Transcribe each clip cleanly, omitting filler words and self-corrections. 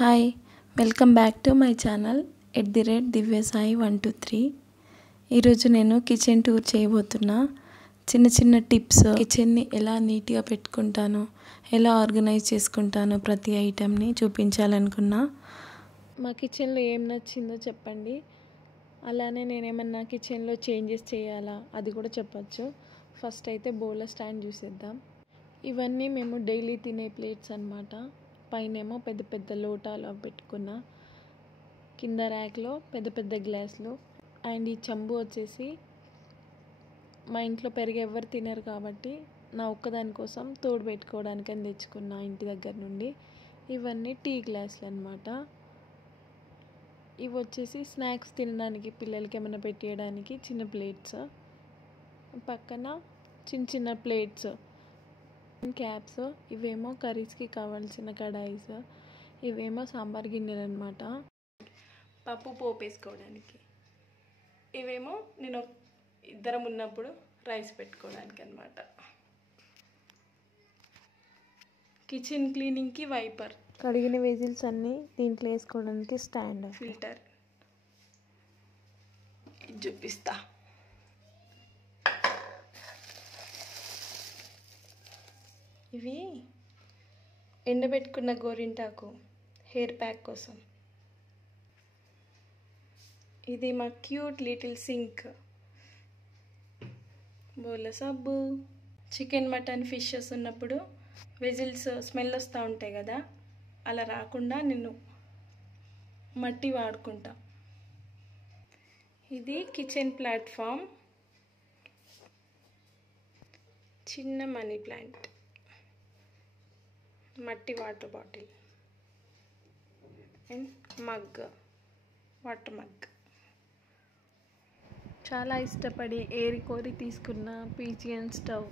Hi welcome back to my channel @divyasai123. ఈరోజు నేను kitchen tour చేయబోతున్నా. చిన్న టిప్స్, కిచెన్ని ఎలా నీట్గా పెట్టుకుంటాను, ఎలా ఆర్గనైజ్ చేసుకుంటాను ప్రతి ఐటెంని చూపించాలనుకున్నా. మా కిచెన్లో ఏం నచ్చిందో చెప్పండి. అలానే నేనేమన్నా కిచెన్లో చేంజెస్ చేయాలా అది కూడా చెప్పచ్చు. ఫస్ట్ అయితే బౌల్ స్టాండ్ చూసేద్దాం. ఇవన్నీ మేము డైలీ తినే ప్లేట్స్ అన్నమాట. పైనేమో పెద్ద పెద్ద లోటాలు పెట్టుకున్నా, కింద ర్యాక్లో పెద్ద పెద్ద గ్లాసులు. అండ్ ఈ చెంబు వచ్చేసి మా ఇంట్లో పెరుగు ఎవరు తినరు కాబట్టి నా ఒక్కదాని కోసం తోడు పెట్టుకోవడానికి అని తెచ్చుకున్నా ఇంటి దగ్గర నుండి. ఇవన్నీ టీ గ్లాసులు అన్నమాట. ఇవి వచ్చేసి స్నాక్స్ తినడానికి, పిల్లలకి ఏమైనా పెట్టేయడానికి చిన్న ప్లేట్స్. పక్కన చిన్న ప్లేట్స్, క్యాప్స్. ఇవేమో కర్రీస్కి కావాల్సిన కడాయిస్. ఇవేమో సాంబార్ గిన్నెలు అన్నమాట, పప్పు పోపు వేసుకోవడానికి. ఇవేమో నేను ఇద్దరం ఉన్నప్పుడు రైస్ పెట్టుకోవడానికి అన్నమాట. కిచెన్ క్లీనింగ్కి వైపర్, కడిగిన వెజిల్స్ అన్నీ దీంట్లో వేసుకోవడానికి స్టాండ్, ఫిల్టర్. ఇది చూపిస్తా. ఇవి ఎండబెట్టుకున్న గోరింటాకు హెయిర్ ప్యాక్ కోసం. ఇది మా క్యూట్ లిటిల్ సింక్. బోల సబ్బు. చికెన్, మటన్, ఫిషెస్ ఉన్నప్పుడు వెజిల్స్ స్మెల్ వస్తూ ఉంటాయి కదా, అలా రాకుండా నేను మట్టి వాడుకుంటా. ఇది కిచెన్ ప్లాట్ఫామ్. చిన్న మనీ ప్లాంట్, మట్టి water bottle and mug, water mug. చాలా ఇష్టపడి ఏరి కోరి తీసుకున్న పిజియన్ స్టవ్.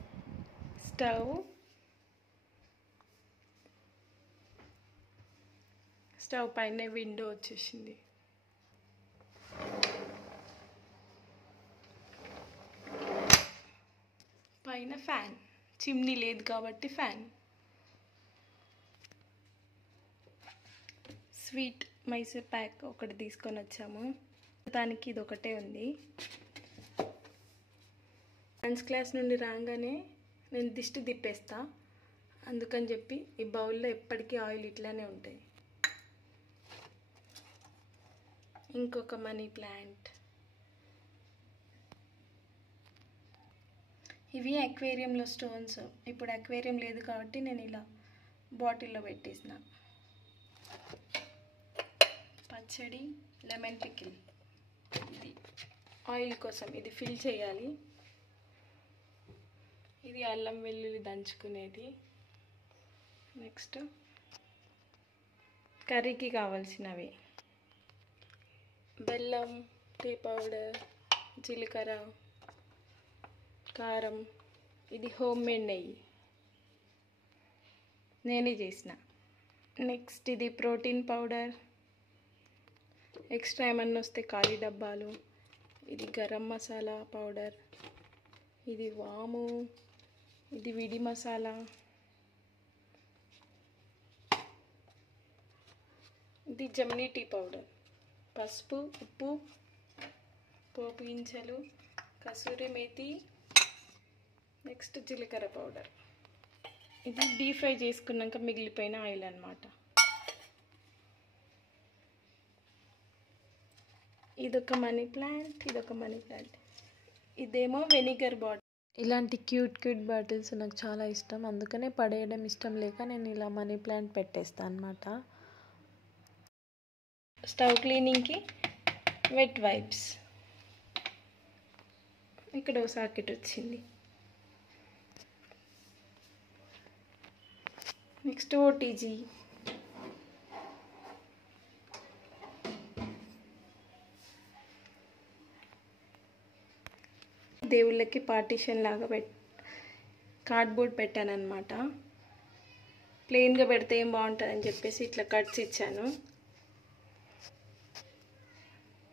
స్టవ్ పైన విండో వచ్చేసింది. పైన ఫ్యాన్, చిమ్నీ లేదు కాబట్టి ఫ్యాన్. స్వీట్ మైసూర్ ప్యాక్ ఒకటి తీసుకొని వచ్చాము. దానికి ఇది ఒకటే ఉంది. డాన్స్ క్లాస్ నుండి రాగానే నేను దిష్టి తిప్పేస్తా, అందుకని చెప్పి ఈ బౌల్లో ఎప్పటికీ ఆయిల్ ఇట్లానే ఉంటాయి. ఇంకొక మనీ ప్లాంట్. ఇవి అక్వేరియంలో స్టోన్స్. ఇప్పుడు అక్వేరియం లేదు కాబట్టి నేను ఇలా బాటిల్లో పెట్టేసిన. పచ్చడి, లెమన్ పికిల్. ఇది ఆయిల్ కోసం, ఇది ఫిల్ చేయాలి. ఇది అల్లం వెల్లుల్లి దంచుకునేది. నెక్స్ట్ కర్రీకి కావాల్సినవి బెల్లం, టీ పౌడర్, జీలకర్ర, కారం. ఇది హోమ్ మేడ్ నెయ్యి, నేనే చేసిన. నెక్స్ట్ ఇది ప్రోటీన్ పౌడర్. ఎక్స్ట్రా ఏమన్నా వస్తే ఖాళీ డబ్బాలు. ఇది గరం మసాలా పౌడర్. ఇది వాము. ఇది విడి మసాలా. ఇది జమ్నీ టీ పౌడర్. పసుపు, ఉప్పు, పోపు గింజలు, కసూరి మేతి, నెక్స్ట్ జీలకర్ర పౌడర్. ఇది డీప్ ఫ్రై చేసుకున్నాక మిగిలిపోయిన ఆయిల్ అన్నమాట. ఇదొక మనీ ప్లాంట్, ఇదొక మనీ ప్లాంట్. ఇదేమో వెనిగర్ బాటిల్. ఇలాంటి క్యూట్ బాటిల్స్ నాకు చాలా ఇష్టం, అందుకనే పడేయడం ఇష్టం లేక నేను ఇలా మనీ ప్లాంట్ పెట్టేస్తాను అన్నమాట. స్టవ్ క్లీనింగ్కి వెట్ వైప్స్. ఇక్కడ ఓ సాకెట్ వచ్చింది. Next OTG. దేవుళ్ళకి పార్టీషన్ లాగా కార్డ్బోర్డ్ పెట్టాను అనమాట. ప్లెయిన్గా పెడితే ఏం బాగుంటుందని చెప్పేసి ఇట్లా కట్స్ ఇచ్చాను.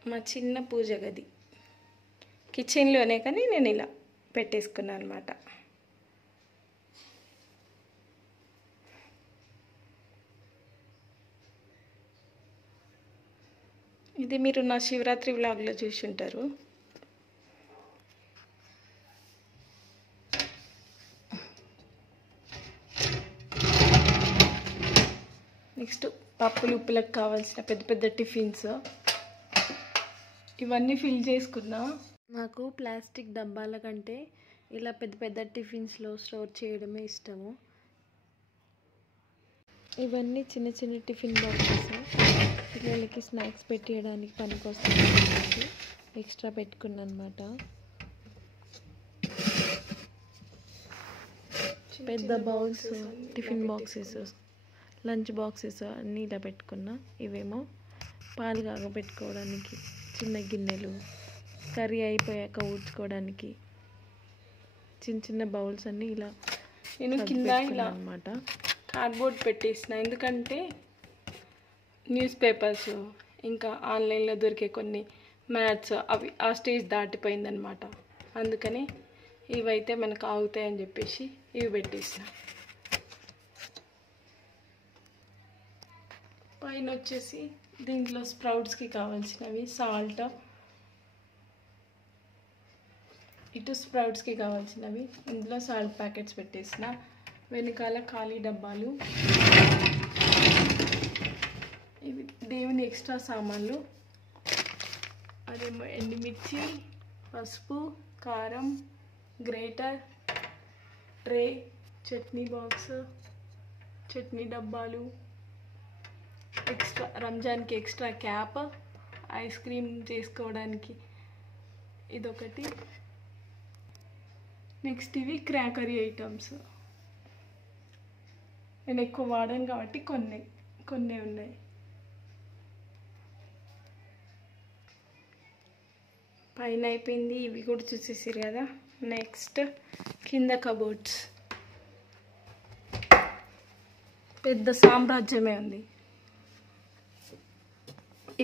మా చిన్న పూజ గది కిచెన్లోనే, కానీ నేను ఇలా పెట్టేసుకున్నాను అనమాట. ఇది మీరు నా శివరాత్రి వ్లాగ్లో చూసి ఉంటారు. నెక్స్ట్ పప్పులు ఉప్పులకు కావాల్సిన పెద్ద పెద్ద టిఫిన్స్ ఇవన్నీ ఫిల్ చేసుకున్నా. నాకు ప్లాస్టిక్ డబ్బాల కంటే ఇలా పెద్ద పెద్ద టిఫిన్స్లో స్టోర్ చేయడమే ఇష్టము. ఇవన్నీ చిన్న చిన్న టిఫిన్ బాక్సెస్ పిల్లలకి స్నాక్స్ పెట్టేయడానికి పనికొస్తుంది. ఎక్స్ట్రా పెట్టుకున్నాను అనమాట. పెద్ద bowls, tiffin boxes, lunch boxes అన్నీ ఇలా పెట్టుకున్నా. ఇవేమో పాలు కాగబెట్టుకోవడానికి చిన్న గిన్నెలు, కర్రీ అయిపోయాక ఊడ్చుకోవడానికి చిన్న చిన్న బౌల్స్ అన్నీ ఇలా నేను కింద ఇలా అనమాట కార్డ్బోర్డ్ పెట్టేసిన. ఎందుకంటే న్యూస్ పేపర్స్ ఇంకా ఆన్లైన్లో దొరికే కొన్ని మ్యాథ్స్ అవి ఆ స్టేజ్ దాటిపోయిందనమాట. అందుకని ఇవైతే మనకు ఆగుతాయని చెప్పేసి ఇవి పెట్టేసిన. పైన వచ్చేసి దీంట్లో స్ప్రౌట్స్కి కావాల్సినవి సాల్ట్, ఇటు స్ప్రౌట్స్కి కావాల్సినవి ఇందులో సాల్ట్ ప్యాకెట్స్ పెట్టేసిన. వెనకాల ఖాళీ డబ్బాలు, ఇవి దేవుని ఎక్స్ట్రా సామాన్లు. అదేమో ఎండుమిర్చి, పసుపు, కారం, grater, tray, chutney box, chutney డబ్బాలు, ఎక్స్ట్రా రంజాన్కి ఎక్స్ట్రా క్యాప్, ఐస్ క్రీమ్ చేసుకోవడానికి ఇదొకటి. నెక్స్ట్ ఇవి క్రాకరీ ఐటమ్స్. నేను ఎక్కువ వాడాను కాబట్టి కొన్ని ఉన్నాయి. పైన అయిపోయింది. ఇవి కూడా చూసేసారు కదా. నెక్స్ట్ కింద కబోర్డ్స్. పెద్ద సామ్రాజ్యమే ఉంది.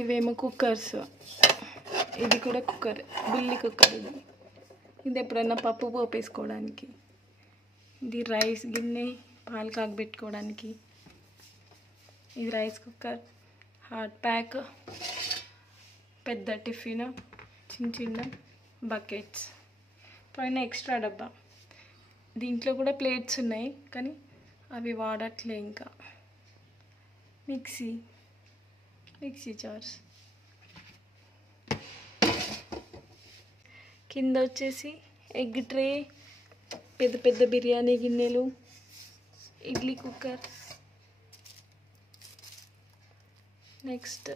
ఇవేమో కుక్కర్స్. ఇది కూడా కుక్కర్, బుల్లి కుక్కర్. ఇది ఎప్పుడైనా పప్పు పోపేసుకోవడానికి. ఇది రైస్ గిన్నె, పాలు కాగబెట్టుకోవడానికి. ఇది రైస్ కుక్కర్, హాట్ ప్యాక్, పెద్ద టిఫిన్, చిన్న చిన్న బకెట్స్. పైన ఎక్స్ట్రా డబ్బా. దీంట్లో కూడా ప్లేట్స్ ఉన్నాయి కానీ అవి వాడట్లే. ఇంకా మిక్సీ జార్స్. కింద వచ్చేసి ఎగ్ ట్రే, పెద్ద పెద్ద బిర్యానీ గిన్నెలు, ఇడ్లీ కుక్కర్. నెక్స్ట్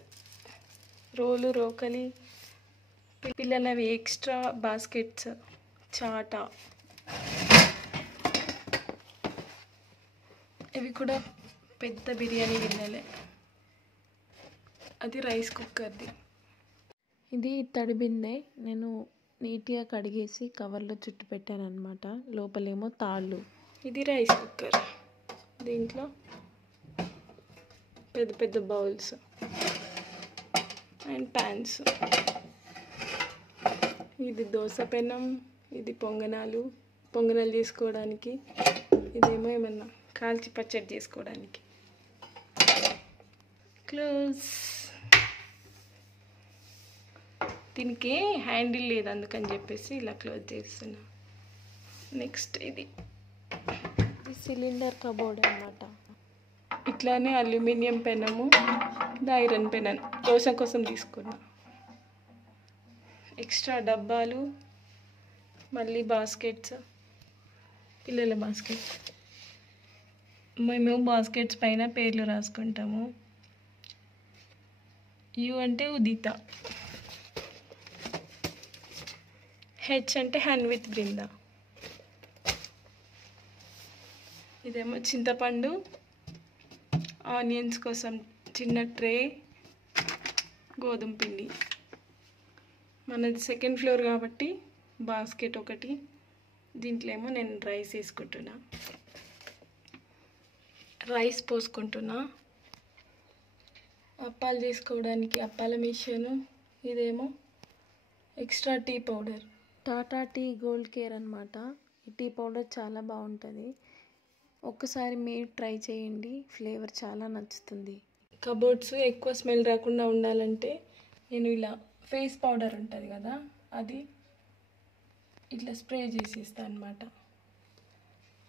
రోకలి, పిల్లలవి ఎక్స్ట్రా బాస్కెట్స్, చాటా. ఇవి కూడా పెద్ద బిర్యానీ గిన్నెలే. అది రైస్ కుక్కర్ది. ఇది తడి బిందె. నేను నీట్గా కడిగేసి కవర్లో చుట్టు పెట్టాను అనమాట. లోపలేమో తాళ్ళు. ఇది రైస్ కుక్కర్. దీంట్లో పెద్ద పెద్ద బౌల్స్ అండ్ ప్యాన్స్. ఇది దోశ పెనం, ఇది పొంగనాలు చేసుకోవడానికి. ఇదేమో ఏమన్నా కాల్చి పచ్చడి చేసుకోవడానికి. క్లోజ్. దీనికి హ్యాండిల్ లేదు, అందుకని చెప్పేసి ఇలా క్లోజ్ చేస్తున్నా. నెక్స్ట్ ఇది సిలిండర్ కబోర్డ్ అన్నమాట. ఇట్లానే అల్యూమినియం పెనము, ఇది ఐరన్ పెనం దోశ కోసం తీసుకున్నా. ఎక్స్ట్రా డబ్బాలు, మళ్ళీ బాస్కెట్స్, పిల్లల బాస్కెట్. మేము బాస్కెట్స్ పైన పేర్లు రాసుకుంటాము. యు అంటే ఉదిత, హెచ్ అంటే హ్యాండ్ విత్ బృంద. ఇదేమో చింతపండు, ఆనియన్స్ కోసం చిన్న ట్రే, గోధుమ పిండి. మనది సెకండ్ ఫ్లోర్ కాబట్టి బాస్కెట్ ఒకటి. దీంట్లో ఏమో నేను రైస్ వేసుకుంటున్నా, రైస్ పోసుకుంటున్నా. అప్పాలు చేసుకోవడానికి అప్పాల మిషను. ఇదేమో extra tea powder, Tata tea gold care అనమాట. ఈ టీ పౌడర్ చాలా బాగుంటుంది. ఒక్కసారి మీరు ట్రై చేయండి, ఫ్లేవర్ చాలా నచ్చుతుంది. కబోర్డ్స్ ఎక్కువ స్మెల్ రాకుండా ఉండాలంటే నేను ఇలా ఫేస్ పౌడర్ ఉంటుంది కదా, అది ఇట్లా స్ప్రే చేసేస్తాను అనమాట.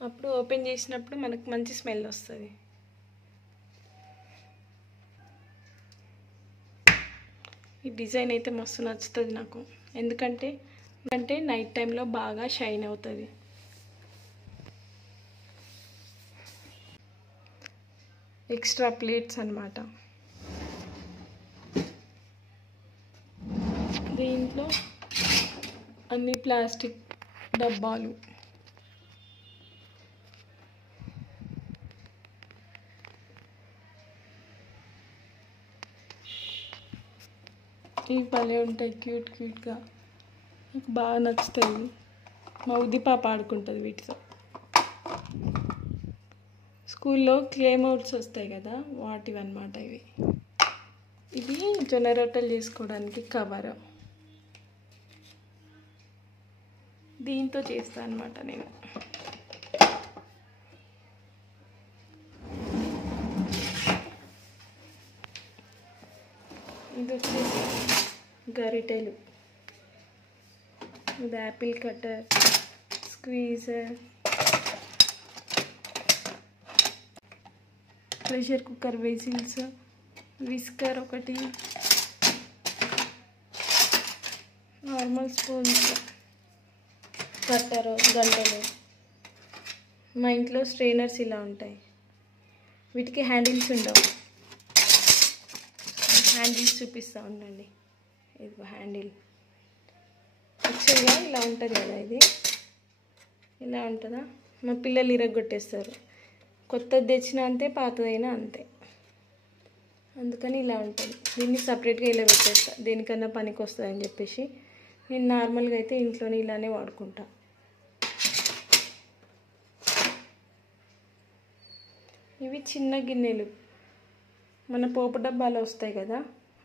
అప్పుడు ఓపెన్ చేసినప్పుడు మనకు మంచి స్మెల్ వస్తుంది. ఈ డిజైన్ అయితే మస్తు నచ్చుతుంది నాకు, ఎందుకంటే నైట్ టైంలో బాగా షైన్ అవుతుంది. ఎక్స్ట్రా ప్లేట్స్ అన్నమాట. దీంట్లో అన్ని ప్లాస్టిక్ డబ్బాలు. ఇవి భలే ఉంటాయి, క్యూట్ క్యూట్గా, నాకు బాగా నచ్చుతాయి. మా ఉది పాప ఆడుకుంటుంది వీటితో. స్కూల్లో క్లే మౌట్స్ వస్తాయి కదా, వాటివి అన్నమాట ఇవి. ఇది జొన్న రొట్టెలు చేసుకోవడానికి కవర్, దీంతో చేస్తాను అన్నమాట నేను. ఇది వచ్చేసి గరిటెలు, ఇది Apple cutter, squeezer, pressure cooker vessels, whisker ఒకటి, నార్మల్ స్పూన్స్, కట్టరు, గంటలు. మా ఇంట్లో స్ట్రైనర్స్ ఇలా ఉంటాయి, వీటికి హ్యాండిల్స్ ఉండవు. హ్యాండిల్స్ చూపిస్తూ ఉండండి. ఇది హ్యాండిల్ యాక్చువల్గా ఇలా ఉంటుంది కదా, ఇది ఇలా ఉంటుందా, మా పిల్లలు ఇరగొట్టేస్తారు. కొత్తది తెచ్చినా అంతే, పాతదైనా అంతే, అందుకని ఇలా ఉంటుంది. దీన్ని సపరేట్గా ఇలా పెట్టేస్తా, దేనికన్నా పనికి వస్తుందని చెప్పేసి. నేను నార్మల్గా అయితే ఇంట్లోనే ఇలానే వాడుకుంటా. ఇవి చిన్న గిన్నెలు, మన పోపు డబ్బాలు వస్తాయి కదా,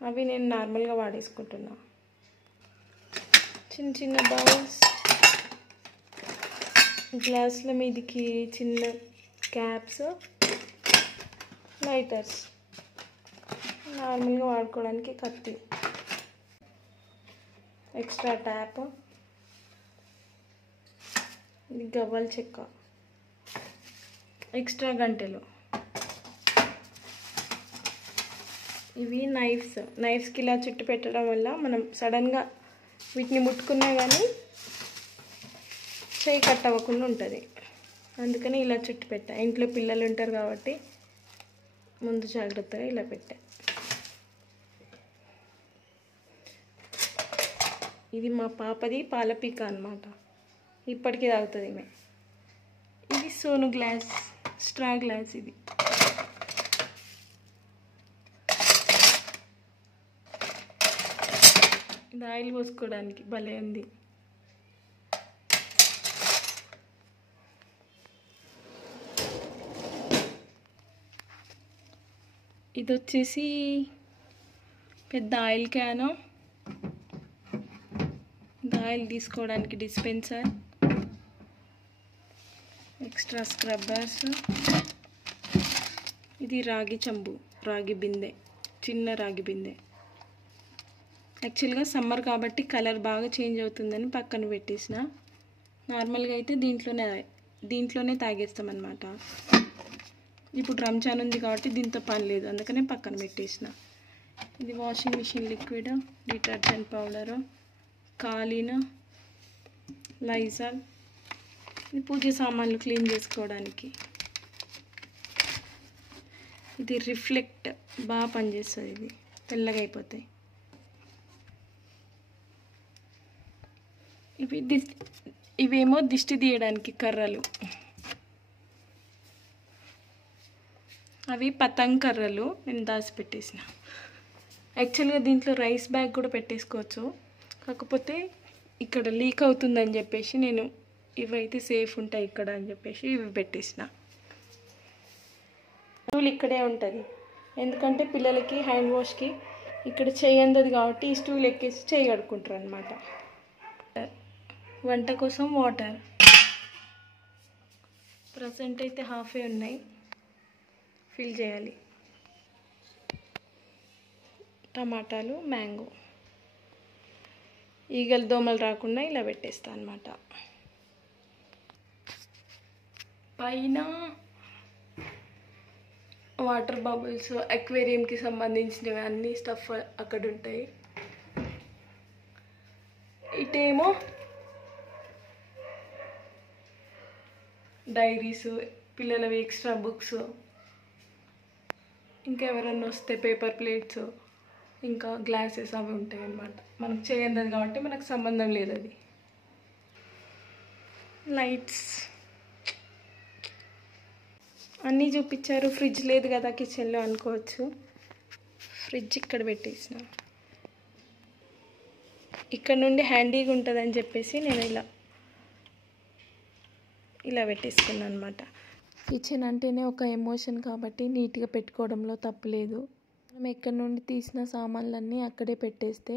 అవి నేను నార్మల్గా వాడేసుకుంటున్నా. చిన్న చిన్న బౌల్స్, గ్లాసుల మీదకి చిన్న క్యాప్స్, లైటర్స్, నార్మల్గా వాడుకోవడానికి కత్తి, ఎక్స్ట్రా ట్యాప్, ఇది గవ్వల చెక్క, ఎక్స్ట్రా గంటెలు. ఇవి నైఫ్స్కి ఇలా చుట్టు పెట్టడం వల్ల మనం సడన్గా వీటిని ముట్టుకున్నా కానీ చేయి కట్ అవ్వకుండా ఉంటుంది, అందుకని ఇలా చుట్టు పెట్టా. ఇంట్లో పిల్లలు ఉంటారు కాబట్టి ముందు జాగ్రత్తగా ఇలా పెట్టా. ఇది మా పాపది పాలపీక అన్నమాట, ఇప్పటికీ తాగుతుంది ఈమె. ఇది సోను గ్లాస్, స్ట్రా గ్లాస్. ఇది ఇది ఆయిల్ పోసుకోవడానికి భలే ఉంది. ఇది వచ్చేసి పెద్ద ఆయిల్ క్యాను, ఇది ఆయిల్ తీసుకోవడానికి డిస్పెన్సర్, ఎక్స్ట్రా స్క్రబ్బర్స్. ఇది రాగి చెంబు, రాగి బిందె, చిన్న రాగి బిందె. యాక్చువల్గా సమ్మర్ కాబట్టి కలర్ బాగా చేంజ్ అవుతుందని పక్కన పెట్టేసిన. నార్మల్గా అయితే దీంట్లోనే తాగేస్తామన్నమాట. ఇప్పుడు రంజాన్ ఉంది కాబట్టి దీంతో పని లేదు, అందుకనే పక్కన పెట్టేసిన. ఇది washing machine liquid, detergent powder, Colin, Lizol. ఇది పూజ సామాన్లు క్లీన్ చేసుకోవడానికి. ఇది రిఫ్లెక్ట్, బాగా పనిచేస్తుంది, ఇది తెల్లగా అయిపోతాయి. ఇవేమో దిష్టి తీయడానికి కర్రలు, అవి పతంగ్ కర్రలు నేను దాచిపెట్టేసిన. యాక్చువల్గా దీంట్లో రైస్ బ్యాగ్ కూడా పెట్టేసుకోవచ్చు, కాకపోతే ఇక్కడ లీక్ అవుతుందని చెప్పేసి నేను ఇవైతే సేఫ్ ఉంటాయి ఇక్కడ అని చెప్పేసి ఇవి పెట్టేసిన. స్టూల్ ఇక్కడే ఉంటుంది, ఎందుకంటే పిల్లలకి హ్యాండ్ వాష్కి ఇక్కడ చేయందది కాబట్టి ఈ స్టూల్ ఎక్కేసి చేయి కడుక్కుంటారు అనమాట. వంట కోసం వాటర్ ప్రజెంట్ అయితే హాఫే ఉన్నాయి, ఫిల్ చేయాలి. టమాటాలు, మ్యాంగో. ఈగలు దోమలు రాకుండా ఇలా పెట్టేస్తాను అన్నమాట. పైన వాటర్ బబుల్స్, అక్వేరియంకి సంబంధించినవి అన్ని స్టఫ్ అక్కడ ఉంటాయి. ఇటేమో డైరీస్, పిల్లలవి ఎక్స్ట్రా బుక్స్, ఇంకా ఎవరన్నా వస్తే పేపర్ ప్లేట్స్, ఇంకా గ్లాసెస్ అవి ఉంటాయి అన్నమాట. మనకు చేయంది కాబట్టి మనకు సంబంధం లేదు అది. లైట్స్ అన్నీ చూపించారు. ఫ్రిడ్జ్ లేదు కదా కిచెన్లో అనుకోవచ్చు. ఫ్రిడ్జ్ ఇక్కడ పెట్టేసిన. ఇక్కడ నుండి హ్యాండీగా ఉంటుందని చెప్పేసి నేను ఇలా పెట్టేసుకున్నాను అనమాట. కిచెన్ అంటేనే ఒక ఎమోషన్ కాబట్టి నీట్గా పెట్టుకోవడంలో తప్పులేదు. మనం ఎక్కడి నుండి తీసిన సామాన్లన్నీ అక్కడే పెట్టేస్తే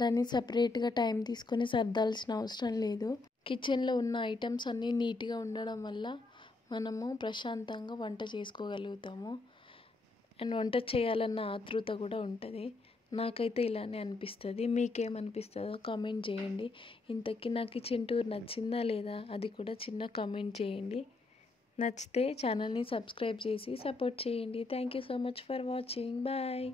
దాన్ని సపరేట్గా టైం తీసుకొని సర్దాల్సిన అవసరం లేదు. కిచెన్లో ఉన్న ఐటమ్స్ అన్నీ నీట్గా ఉండడం వల్ల మనము ప్రశాంతంగా వంట చేసుకోగలుగుతాము. అండ్ వంట చేయాలన్న ఆతృత కూడా ఉంటుంది. నాకైతే ఇలానే అనిపిస్తుంది. మీకేమనిపిస్తుందో కామెంట్ చేయండి. ఇంతకీ నా కిచెన్ టూర్ నచ్చిందా లేదా అది కూడా చిన్న కామెంట్ చేయండి. నచ్చితే ఛానల్ని సబ్స్క్రైబ్ చేసి సపోర్ట్ చేయండి. Thank you so much for watching. Bye.